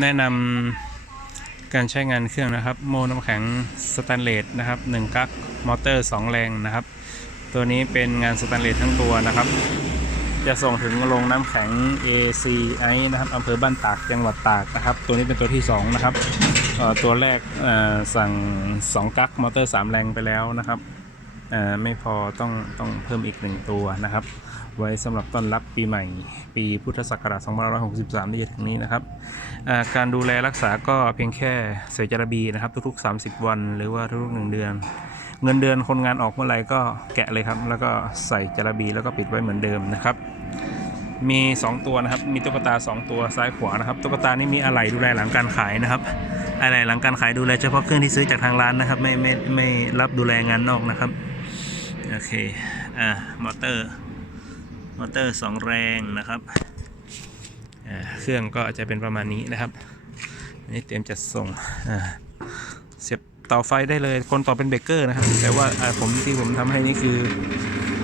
แนะนำการใช้งานเครื่องนะครับ โมน้ำแข็งสแตนเลสนะครับ1กั๊กมอเตอร์ 2 แรงนะครับ ตัวนี้เป็นงานสแตนเลสทั้งตัวนะครับ จะส่งถึงโรงน้ำแข็ง ACI นะครับอำเภอบ้านตากจังหวัดตากนะครับ ตัวนี้เป็นตัวที่ 2 นะครับตัวแรกเอ่อสั่ง 2 กั๊กมอเตอร์ 3 แรงไปแล้วนะครับ ไม่พอต้องต้องเพิ่มอีก1ตัวนะครับ ไว้สำหรับต้อนรับปีใหม่ ปีพุทธศักราช2563ที่จะถึงนี้นะครับการดูแลรักษาก็เพียงแค่เสจาระบีนะครับ ทุกๆ 30 วัน หรือว่าทุกๆ1เดือน เงินเดือนคนงานออกเมื่อไหร่ก็แกะเลยครับ แล้วก็ใส่จาระบีแล้วก็ปิดไว้เหมือนเดิมนะครับมี 2 ตัวนะครับ มีตุ๊กตา 2 ตัวซ้ายขวานะครับ ตุ๊กตานี่มีอะไหล่ดูแลหลังการขายนะครับ อะไหล่หลังการขายดูแลเฉพาะเครื่องที่ซื้อจากทางร้านนะครับ ไม่ไม่ไม่รับดูแลงานนอกนะครับ โอเค อ่ามอเตอร์ มอเตอร์2แรงนะครับอ่าเครื่องก็จะเป็นประมาณนี้นะครับนนี้เตรียมจะส่งอ่าเสียบต่อไฟได้เลย คนต่อเป็นเบเกอร์นะครับ แต่ว่าอ่าผมที่ผมทำให้นี่คือ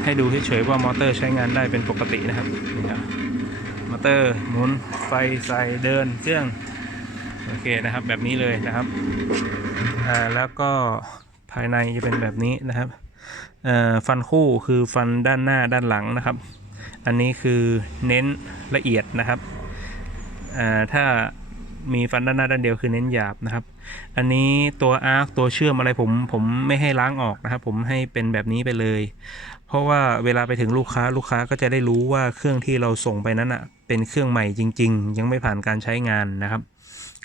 ให้ดูเฉยๆว่ามอเตอร์ใช้งานได้เป็นปกตินะครับนี่ครับ มอเตอร์หมุนไฟใส่เดินเครื่อง โอเคนะครับแบบนี้เลยนะครับอ่าแล้วก็ภายในจะเป็นแบบนี้นะครับ ฟันคู่คือฟันด้านหน้าด้านหลังนะครับ อันนี้คือเน้นละเอียดนะครับถ้ามีฟันด้านหน้าด้านเดียวคือเน้นหยาบนะครับ อันนี้ตัวอาร์คตัวเชื่อมอะไรผมผมไม่ให้ล้างออกนะครับ ผมให้เป็นแบบนี้ไปเลย เพราะว่าเวลาไปถึงลูกค้าลูกค้าก็จะได้รู้ว่าเครื่องที่เราส่งไปนั้นอะเป็นเครื่องใหม่จริง ๆ ยังไม่ผ่านการใช้งานนะครับ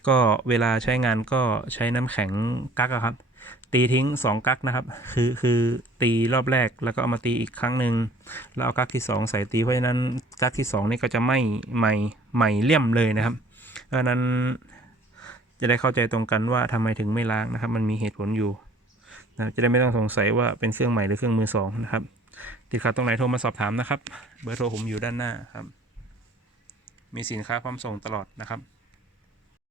ก็เวลาใช้งานก็ใช้น้ำแข็งกักอะครับ ตีทิ้ง 2 กั๊กนะครับ คือคือตีรอบแรกแล้วก็เอามาตีอีกครั้งหนึ่งแล้วเอากั๊กที่ 2 ใส่ตีเพราะฉะนั้นกั๊กที่ 2 นี่ก็จะไหม่ใหม่ใหม่เลี่ยมเลยนะครับเพราะนั้นจะได้เข้าใจตรงกันว่าทำไมถึงไม่ล้างนะครับ มันมีเหตุผลอยู่นะจะได้ไม่ต้องสงสัยว่าเป็นเครื่องใหม่หรือเครื่องมือสองนะครับ ติดขัดตรงไหนโทรมาสอบถามนะครับ เบอร์โทรผมอยู่ด้านหน้าครับ มีสินค้าพร้อมส่งตลอดนะครับ